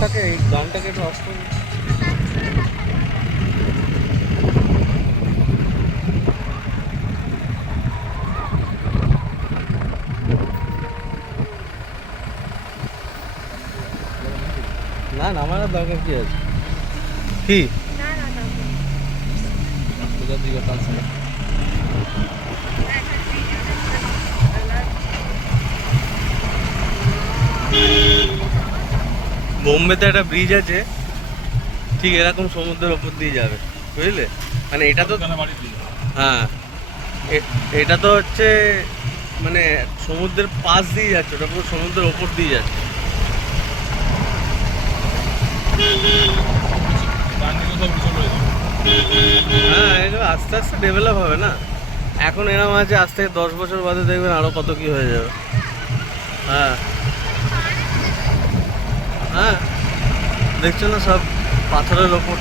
গানটাকে একটু অফ করুন। না নামার দরকার কি আছে? কি বোম্বেতে একটা ব্রিজ আছে ঠিক এরকম সমুদ্রের ওপর দিয়ে যাবে, বুঝলে? মানে এটা তো হ্যাঁ এটা তো হচ্ছে মানে সমুদ্রের পাশ দিয়ে যাচ্ছে, ওটা পুরো সমুদ্রের ওপর দিয়ে যাচ্ছে। হ্যাঁ এগুলো আস্তে আস্তে ডেভেলপ হবে না, এখন এরকম আছে, আজ থেকে 10 বছর বাদে দেখবেন আরো কত কি হয়ে যাবে। হ্যাঁ হ্যাঁ দেখছো না সব পাথরের ওপর।